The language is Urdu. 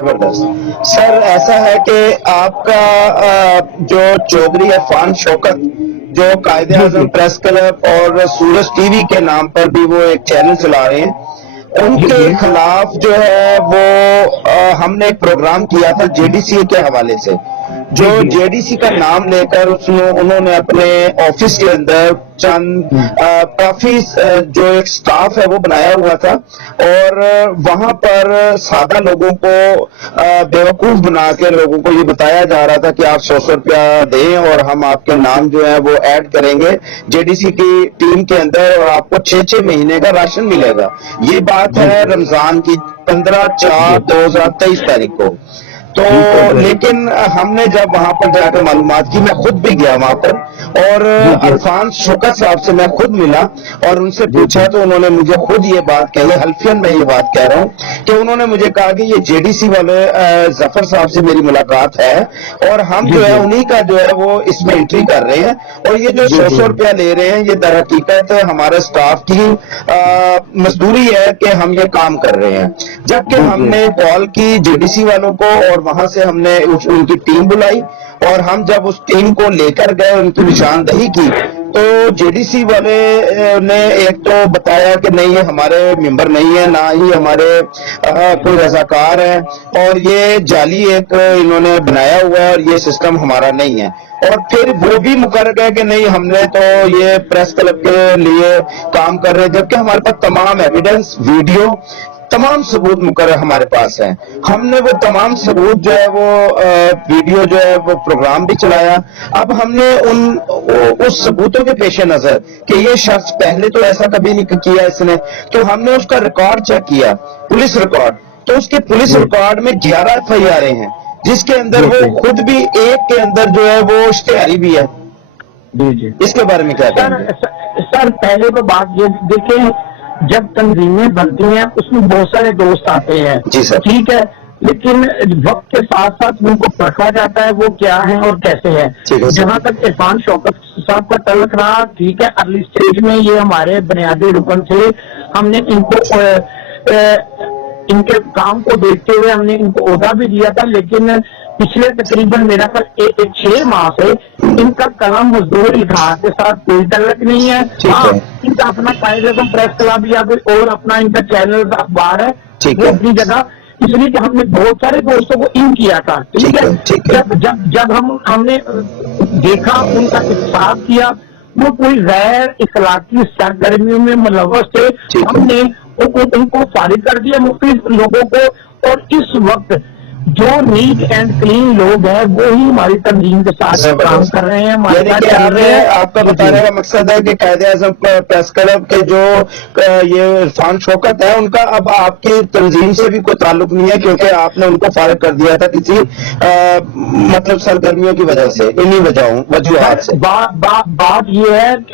زبردست سر، ایسا ہے کہ آپ کا جو چودھری عرفان شوکت جو قائد جی اعظم جی پریس کلب اور سورج ٹی وی کے نام پر بھی وہ ایک چینل چلا رہے ہیں، ان جی کے جی خلاف جو ہے وہ ہم نے ایک پروگرام کیا تھا جے ڈی سی کے حوالے سے، جو جی جی جے ڈی سی کا نام لے کر انہوں نے اپنے آفس کے اندر چند کافی جو ایک سٹاف ہے وہ بنایا ہوا تھا، اور وہاں پر سادہ لوگوں کو بیوقوف بنا کے لوگوں کو یہ بتایا جا رہا تھا کہ آپ 100 روپیہ دیں اور ہم آپ کے نام جو ہے وہ ایڈ کریں گے جے ڈی سی کی ٹیم کے اندر، اور آپ کو 6 مہینے کا راشن ملے گا۔ یہ بات جی ہے رمضان کی 15/4/2023 تاریخ کو۔ تو جی چودھری لیکن ہم نے جب وہاں پر جا کے معلومات کی، میں خود بھی گیا وہاں پر اور جی جی عرفان شوکت صاحب سے میں خود ملا اور ان سے جی پوچھا، تو انہوں نے مجھے خود یہ بات کہی، حلفین میں یہ بات کہہ رہا ہوں کہ انہوں نے مجھے کہا کہ یہ جے ڈی سی والے ظفر صاحب سے میری ملاقات ہے اور ہم جی جو ہے جی انہی کا جو ہے وہ اس میں انٹری کر رہے ہیں، اور یہ جو جی 100 روپیہ لے رہے ہیں یہ در حقیقت ہمارے سٹاف کی مزدوری ہے کہ ہم یہ کام کر رہے ہیں۔ جبکہ جی ہم جی نے کال کی جے ڈی سی والوں کو اور وہاں سے ہم نے ان کی ٹیم بلائی، اور ہم جب اس ٹیم کو لے کر گئے ان کی نشاندہی کی، تو جے ڈی سی والے نے ایک تو بتایا کہ نہیں یہ ہمارے ممبر نہیں ہے، نہ ہی ہمارے کوئی رضاکار ہیں، اور یہ جعلی ایک انہوں نے بنایا ہوا ہے اور یہ سسٹم ہمارا نہیں ہے۔ اور پھر وہ بھی مقرر ہے کہ نہیں ہم نے تو یہ پریس کلب کے لیے کام کر رہے ہیں، جبکہ ہمارے پاس تمام ایویڈنس، ویڈیو، تمام ثبوت مقرر ہمارے پاس ہیں۔ ہم نے وہ تمام ثبوت جو ہے وہ ویڈیو جو ہے وہ پروگرام بھی چلایا۔ اب ہم نے اس ثبوتوں کے پیش نظر کہ یہ شخص پہلے تو ایسا کبھی نہیں کیا اس نے، تو ہم نے اس کا ریکارڈ چیک کیا، پولیس ریکارڈ، تو اس کے پولیس جی ریکارڈ میں 11 ایف آئی آریں ہیں، جس کے اندر جی وہ جی خود بھی ایک کے اندر جو ہے وہ اشتہاری بھی ہے۔ جی جی اس کے بارے میں کیا کہیں سر گے؟ سر پہلے تو بات یہ دیکھیں، جب تنظیمیں بنتی ہیں اس میں بہت سارے دوست آتے ہیں، جی سر۔ ٹھیک ہے، لیکن وقت کے ساتھ ساتھ ان کو پرکھا جاتا ہے وہ کیا ہے اور کیسے ہے۔ ٹھیک ہے جہاں سر۔ تک عرفان شوکت صاحب کا تعلق رہا، ٹھیک ہے، ارلی سٹیج میں یہ ہمارے بنیادی رکن تھے، ہم نے ان کو ان کے کام کو دیکھتے ہوئے ہم نے ان کو عہدہ بھی دیا تھا، لیکن پچھلے تقریباً میرا خیال 6 ماہ سے ان کا کلام مزدور اخراج کے ساتھ کوئی تعلق نہیں ہے۔ ٹھیک ہاں، ہے۔ ان کا اپنا قائد اعظم پریس کلب یا کوئی اور اپنا ان کا چینل اخبار ہے، ٹھیک وہ ہے۔ اپنی جگہ، اس لیے کہ ہم نے بہت سارے دوستوں کو ان کیا تھا، ٹھیک ہے۔ ٹھیک ہے۔ جب ہم نے دیکھا ان کا احتساب کیا، وہ کوئی غیر اخلاقی سرگرمیوں میں ملوث تھے، ٹھیک ہم ہے۔ نے ان کو فارغ کر دیا مختلف لوگوں کو، اور اس وقت جو نیٹ اینڈ کلین لوگ ہیں وہی ہماری تنظیم کے ساتھ کام زبردست، کر رہے ہیں، ہمارے یعنی ساتھ کہ چل رہے ہیں۔ آپ کا جی جی بتانے کا مقصد ہے کہ قائد اعظم پریس کلب کے جو یہ عرفان شوکت ہے ان کا اب آپ کی تنظیم سے بھی کوئی تعلق نہیں ہے، کیونکہ آپ نے ان کو فارغ کر دیا تھا کسی مطلب سرگرمیوں کی وجہ سے، انہی سر وجوہات سے۔ بات یہ ہے کہ